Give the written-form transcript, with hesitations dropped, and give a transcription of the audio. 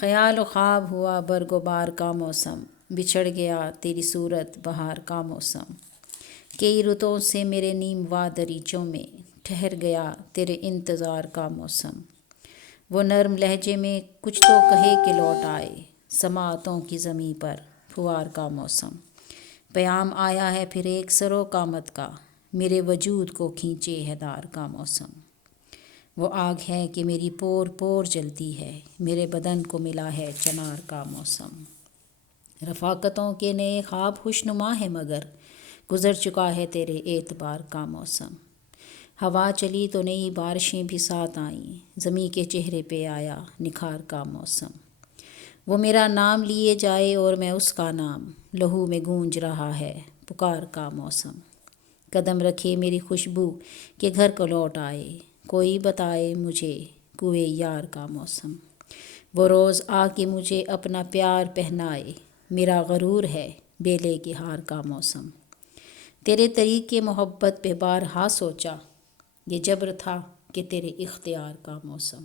خیال و خواب ہوا برگ و بار کا موسم، بچھڑ گیا تیری صورت بہار کا موسم۔ کئی رتوں سے میرے نیم وا دریچوں میں ٹھہر گیا تیرے انتظار کا موسم۔ وہ نرم لہجے میں کچھ تو کہے کہ لوٹ آئے، سماعتوں کی زمیں پر پھوار کا موسم۔ پیام آیا ہے پھر ایک سرو قامت کا، میرے وجود کو کھینچے ہے دار کا موسم۔ وہ آگ ہے کہ میری پور پور جلتی ہے، میرے بدن کو ملا ہے چنار کا موسم۔ رفاقتوں کے نئے خواب خوشنما ہے مگر گزر چکا ہے تیرے اعتبار کا موسم۔ ہوا چلی تو نئی بارشیں بھی ساتھ آئیں، زمیں کے چہرے پہ آیا نکھار کا موسم۔ وہ میرا نام لیے جائے اور میں اس کا نام، لہو میں گونج رہا ہے پکار کا موسم۔ قدم رکھے میری خوشبو کہ گھر کو لوٹ آئے، کوئی بتائے مجھے کوئے یار کا موسم۔ وہ روز آ کے مجھے اپنا پیار پہنائے، میرا غرور ہے بیلے کے ہار کا موسم۔ تیرے طریقے محبت پہ بارہا سوچا، یہ جبر تھا کہ تیرے اختیار کا موسم۔